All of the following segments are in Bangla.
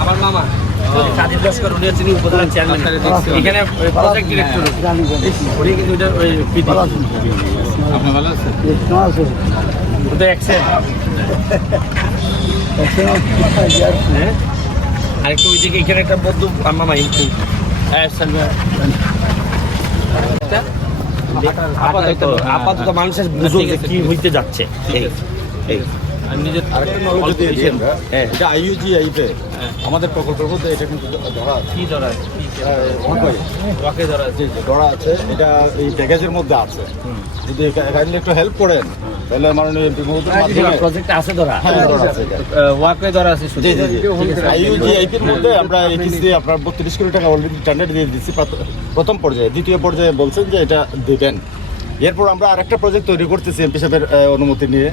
আমার মামা কাজী লস্কর উনি হচ্ছেন উপজেলার চেয়ারম্যান এখানে প্রজেক্ট ডিরেক্টর উনি কিন্তু ওইটা ওই পিটি আপনি ভালো আছেন? ওটা অ্যাকসেন্ট হ্যাঁ? আরেকটু ওই দিকে এখানে একটা বন্ধু মামা আপাতত আপাতত মানুষের বুঝুন যে কি হইতে যাচ্ছে। এই এই আর নিজের আরেকটা নলেজ দিয়ে। হ্যাঁ। এটা আইইউজি আইপে আমাদের প্রকল্পের মধ্যে এটা কিন্তু ধরা আছে। কি ধরা রকে ধরা আছে? এটা এই প্যাকেজের মধ্যে আছে। যদি কাইন্ডলি একটু হেল্প করেন তাহলে মাননীয় এমপি মহোদয়ের মাধ্যমে প্রজেক্ট আছে ধরা। হ্যাঁ ধরা আছে ওয়াকে ধরা আছে শুধু। জি জি জি। আইইউজি আইপির মধ্যে আমরা এই কিস্তি আপনার বত্রিশ কোটি টাকা অলরেডি টেন্ডার দিয়ে দিচ্ছি। প্রথম পর্যায়ে। দ্বিতীয় পর্যায়ে বলছেন যে এটা দেবেন। এরপর আমরা আরেকটা প্রজেক্ট তৈরি করতেছি এমপি সাহেবের অনুমতি নিয়ে।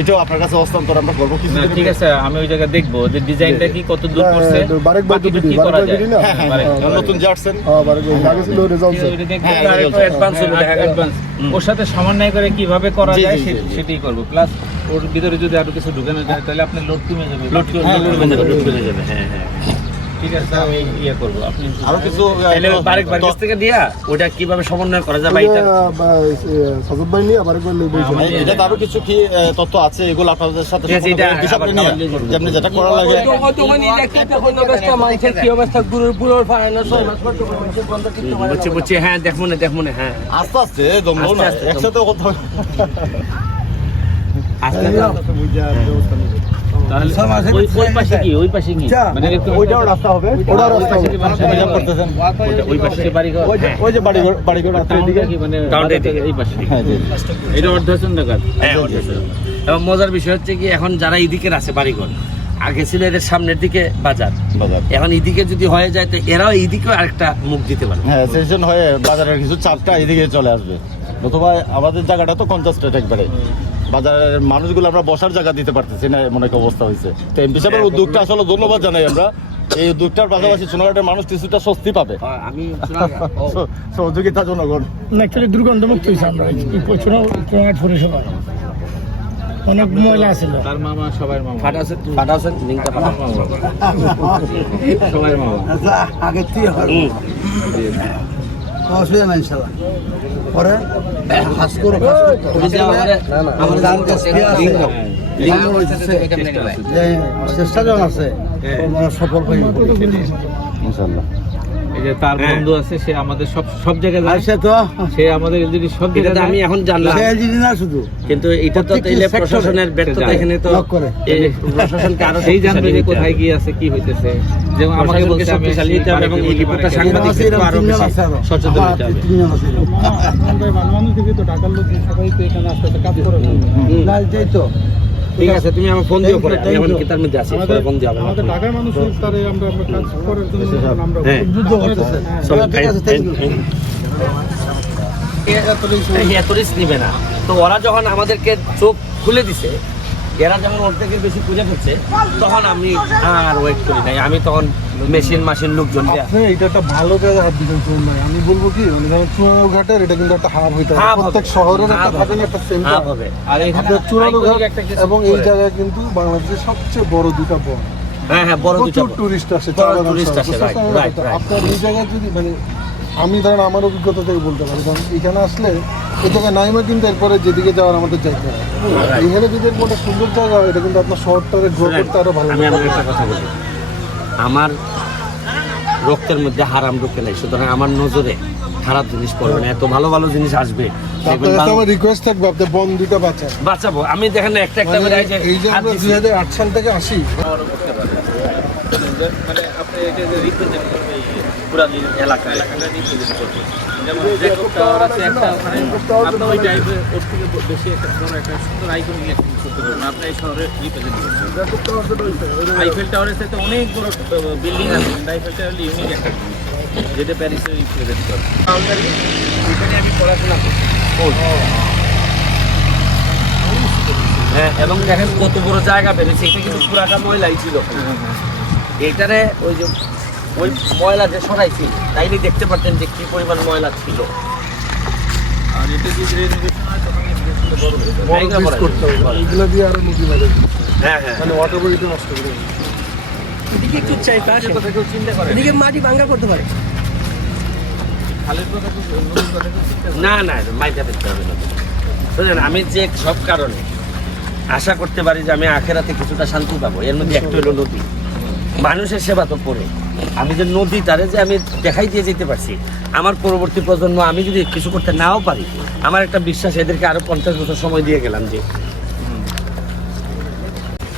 এটাও আপনার কাছে হস্তান্তর আমরা করব। কিছু ঠিক আছে আমি ওই জায়গায় দেখব যে ডিজাইনটা কি কত দূর করছে বারেক বাই দুটি কি বারেক করা বাই যায়? দুটি না? হ্যাঁ হ্যাঁ। হ্যাঁ, নতুন জার্সেন হ্যাঁ বারেক বাই আগে ছিল রেজাল্ট হ্যাঁ, advance হলো, দেখা গেল ওর সাথে সমন্বয় করে কীভাবে করা যায়। সেটাই করব। প্লাস ওর ভিতরে যদি আরও কিছু ঢুকানো যায় তাহলে আপনার লোড কমে যাবে। লোড যাবে। যাবে। হ্যাঁ হ্যাঁ। ঠিক আছে আমি ইয়ে করব। আপনি আরও কিছু তাহলে বারেক বারেক তো- থেকে দিয়া ওটা কীভাবে সমন্বয় করা যায় এটা সজত ভাই নিয়ে বারেক বাই বলছে এটা আরও কিছু কি তথ্য আছে? এগুলো আপনাদের সাথে ঠিক আছে, এটা সম্পূর্ণ হিসাব আবার নিয়ে খাবার দিয়ে যেমনি যেটা করা লাগে। বুঝছি বুঝছি হ্যাঁ দেখব না দেখব না হ্যাঁ আস্তে আস্তে না একসাথে কথা আস্তে মানে মানে হ্যাঁ হ্যাঁ। এবং মজার বিষয় হচ্ছে কি এখন যারা এদিকের আছে বাড়িঘর আগে ছিল এদের সামনের দিকে বাজার। বাজার। এখন এদিকে যদি হয়ে যায় তো এরাও এইদিকেও আরেকটা মুখ দিতে পারে হ্যাঁ সেশন হয়ে বাজারের কিছু চাপটা এদিকে চলে আসবে। নতুবা আমাদের জায়গাটা তো কনজাস্টেড একবারে। বাজারের মানুষগুলো আমরা বসার জায়গা দিতে পারতেছি না এমন একটা অবস্থা হয়েছে। তো এমপি সাহেবের উদ্যোগটা আসলে ধন্যবাদ জানাই আমরা। এই উদ্যোগটার পাশাপাশি সোনাঘাটের মানুষ কিছুটা স্বস্তি পাবে। হ্যাঁ, সহযোগিতা জনগণ। অ্যাকচুয়ালি দুর্গন্ধমুক্ত হয়েছে আমরা। পরিষেবায় অনেক ময়লা ছিল তার মামা সবার মামা। ফাটা আছে ফাটা আছে লিঙ্কটা ফাটা। সবার মামা। আগে তুই। অসুবিধা নাই ইনশাল্লাহ পরে হাস করো হাস করো। আমার ধান গাছ কি আছে? লিঙ্গ। লিঙ্গ ভালো হয়েছে। কেমনে গেলে? যে চেষ্টা যখন আছে সফল হয়ে ইনশাল্লাহ যে তার হ্যাঁ। বন্ধু আছে সে আমাদের সব সব জায়গায় যায়। আসে তো। সে আমাদের এলজিডি সব জায়গায় আমি এখন জানলাম। সে যদি না শুধু। কিন্তু এটা তো তাইলে প্রশাসনের ব্যর্থতা এখানে তো লক করে। প্রশাসনকে আরও সেই জানবে যে কোথায় গিয়ে আছে কি হইতেছে। যেমন আমাকে বলছে আমি হতে হবে এবং এই রিপোর্টটা সাংবাদিকদের এরকম আরও বেশি। সচেতন হতে হবে। তিনজন আছে এরকম। হুম। না, এইটাই তো। ঠিক আছে তুমি আমার ফোন দিও পরে আমি এখন. কিতার মধ্যে আছি পরে ফোন দিও আমাদের ঢাকার মানুষ তারে আমরা আমরা কাজ করার জন্য আমরা হ্যাঁ। যুদ্ধ করতেছে ঠিক আছে থ্যাংক ইউ এই এত রিস্ক নিবে না। তো ওরা যখন আমাদেরকে চোখ খুলে দিছে এরা যখন অর্ধেকের বেশি খুঁজে ফেলছে তখন আমি আর ওয়েট করি নাই। আমি তখন মেশিন মাসিন লোকজন এটা একটা ভালো জায়গায় হাত আমি বলব কি মানে যেমন চুনারু ঘাটের এটা কিন্তু একটা হাব হইতে হবে প্রত্যেক শহরের একটা থাকে একটা সেন্টার হবে আর এখানে চুনারু ঘাট এবং এই। জায়গায় কিন্তু বাংলাদেশের সবচেয়ে বড় দুটা বন। হ্যাঁ হ্যাঁ বড় দুটো টুরিস্ট আসে বাগান tourist আসে. আপনার এই জায়গায় যদি মানে আমি ধরেন আমার অভিজ্ঞতা থেকে বলতে পারি কারণ এখানে আসলে জায়গায় নাইমা কিন্তু এরপরে যেদিকে যাওয়ার আমাদের যাইতে হয়। এখানে যদি এরকম একটা সুন্দর জায়গা হয় এটা কিন্তু আপনার শহরটারে গ্রো করতে আরও ভালো আমি। আমার একটা কথা বলি। আমার রক্তের মধ্যে হারাম ঢুকে নাই। সুতরাং আমার নজরে খারাপ জিনিস পড়বে না। এত ভালো ভালো জিনিস আসবে। আপনার আমার রিকোয়েস্ট থাকবে আপনি বন বাঁচান। বাঁচাবো। আমি দেখেন একটা একটা করে মানে এই যে আমরা দুই হাজার আট সাল থেকে আসি। মানে আপনি এটা যে করবে পুরা এলাকা এলাকাটা করবে। যেমন জ্যাকব টাওয়ার আছে একটা ওখানে আপনি ওই টাইপের ওর থেকে বেশি একটা বড় একটা সুন্দর আইকনিক একটা কিছু করতে পারবেন। আপনি এই শহরে রিপ্রেজেন্ট করছেন আইফেল টাওয়ারের সাথে অনেক বড় বিল্ডিং আছে কিন্তু আইফেল টাওয়ার ইউনিক একটা যেটা প্যারিসে রিপ্রেজেন্ট করে এখানে আমি পড়াশোনা করি হ্যাঁ এবং দেখেন কত বড় জায়গা পেরেছে এটা কিন্তু পুরাটা ময়লাই ছিল। এটারে ওই যে ওই ময়লা যে সরাইছি তাইলে দেখতে পারতেন যে কি পরিমাণ ময়লা ছিল। আর এটা যদি হয় হয়ে এইগুলো দিয়ে আরও নদী মেরে হ্যাঁ হ্যাঁ। মানে ওয়াটার বডিটা নষ্ট করে এদিকে একটু চাই পাশে। কথা কেউ চিন্তা করে এদিকে মাটি ভাঙ্গা করতে পারে। না। না পেতে হবে না। বুঝলেন আমি যে সব কারণে আশা করতে পারি যে আমি আখেরাতে কিছুটা শান্তি পাবো। এর মধ্যে একটা হলো নদী। মানুষের সেবা তো করে আমি যে নদী তারে যে আমি দেখাই দিয়ে যেতে পারছি আমার পরবর্তী প্রজন্ম আমি যদি কিছু করতে নাও পারি আমার একটা বিশ্বাস এদেরকে আরও পঞ্চাশ বছর সময় দিয়ে গেলাম যে।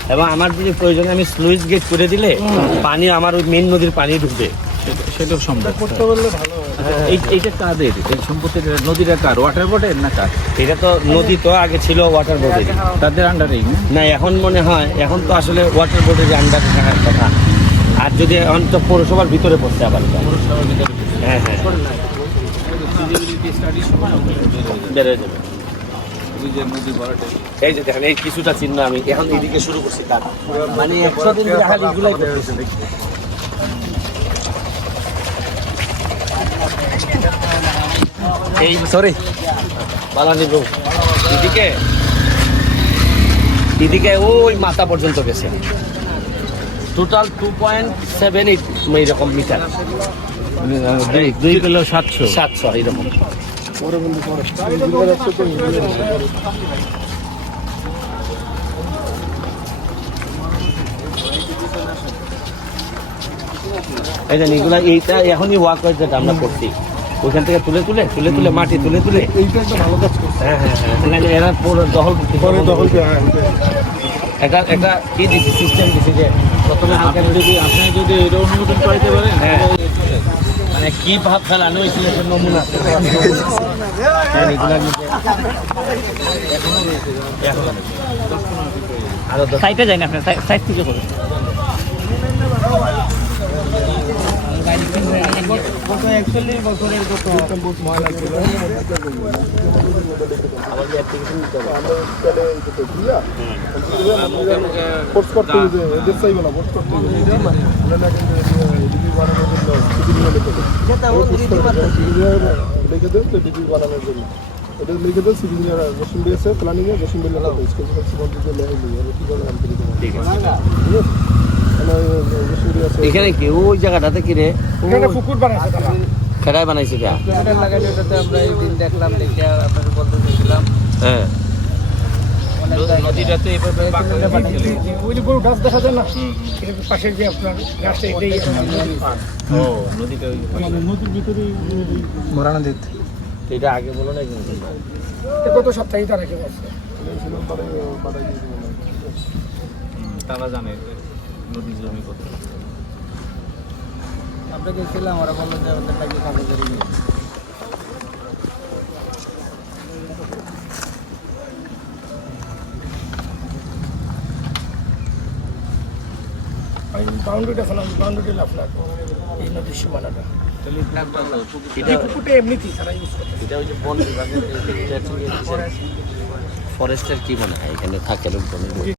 এবং আমার যদি প্রয়োজনে আমি স্লুইস গেট করে দিলে পানি আমার ওই মেন নদীর পানি ঢুকবে। সেটা- সেটাও সম্ভব করতে পারলে ভালো এই- এইটা কাদের? এই সম্পত্তিটা নদীটা কার? ওয়াটার বোর্ডের না কার? এটা তো নদী তো আগে ছিল ওয়াটার বোর্ডের তাদের আন্ডারেই না? না এখন মনে হয় এখন তো আসলে ওয়াটার বোর্ডের আন্ডারে থাকার কথা। আর যদি এখন তো পৌরসভার ভিতরে পড়ছে আবার। হ্যাঁ হ্যাঁ। বেড়ে যাবে। এই যে দেখেন এই কিছুটা চিহ্ন আমি এখন এদিকে শুরু করছি কাজ মানে একশো দিন এগুলাই এই সরি বালানি ব্রো এদিকে? এদিকে ওই মাথা পর্যন্ত গেছে। Total two point seven eight এইরকম মিটার। দুই কিলো সাতশো। সাতশো এইরকম এই এগুলা এইটা এখনই ওয়াক হয়েছে যেটা আমরা করছি। ওইখান থেকে তুলে তুলে তুলে তুলে মাটি তুলে তুলে। এইটা একটা ভালো কাজ করছে হ্যাঁ হ্যাঁ হ্যাঁ। এরা পুরো দখল করতে পরে দখল হ্যাঁ, একটা একটা কি দিছি? সিস্টেম দিছি যে আপনি যদি আপনি যদি এটা অনুমোদন করাইতে পারেন হ্যাঁ। মানে কি ভাব ফেলানো হয়েছিল নমুনা। হ্যাঁ, এগুলার মধ্যে এখনও রয়েছে। আরও দশ সাইডে যাই না আপনার সাইড থেকে করুন পোস্ট করতে হয়েছে এদের চাইবে না পোস্ট করতে হয়েছে আমরা না কিন্তু ডিবি বানানোর জন্য সিভিল লিখে দেয় লিখে দেন তো ডিবি বানানোর জন্য। এটা লিখে দেন সিভিল ইঞ্জিনিয়ার জসিম দিয়েছে প্ল্যানিং এ জসিম দিয়ে লেখা হয়েছে স্কুল সিভিল দিতে লেখা হয়েছে কি করে আমি করে দেবো ঠিক আছে। ঠিক আছে। জসিম দিয়েছে এখানে কি? ওই জায়গাটাতে কি রে? এখানে পুকুর বানাইছে তারা বানাইছে কে? লাগাইলে ওটাতে আমরা এই দিন দেখলাম দেখে আপনাদের বলতে চাইছিলাম। হ্যাঁ। নদীটাতে গেলে ওই যে গরু গাছ দেখা যায় না? পাশের যে আপনার গাছটা এটাই ও নদীটা ওই নদীর ভিতরে এটা আগে বলো না গত সপ্তাহে তারা রেখে গেছে। তারা জানে নদীর জমি কত। আমরা গেছিলাম ওরা বলল যে ওদের নাকি কাগজের বাউন্ডারিটা ফেলা বাউন্ডারি লাফলাট এই নদীর সীমানাটা ফরেস্টের কি মনে হয়? এখানে থাকে লোকজন।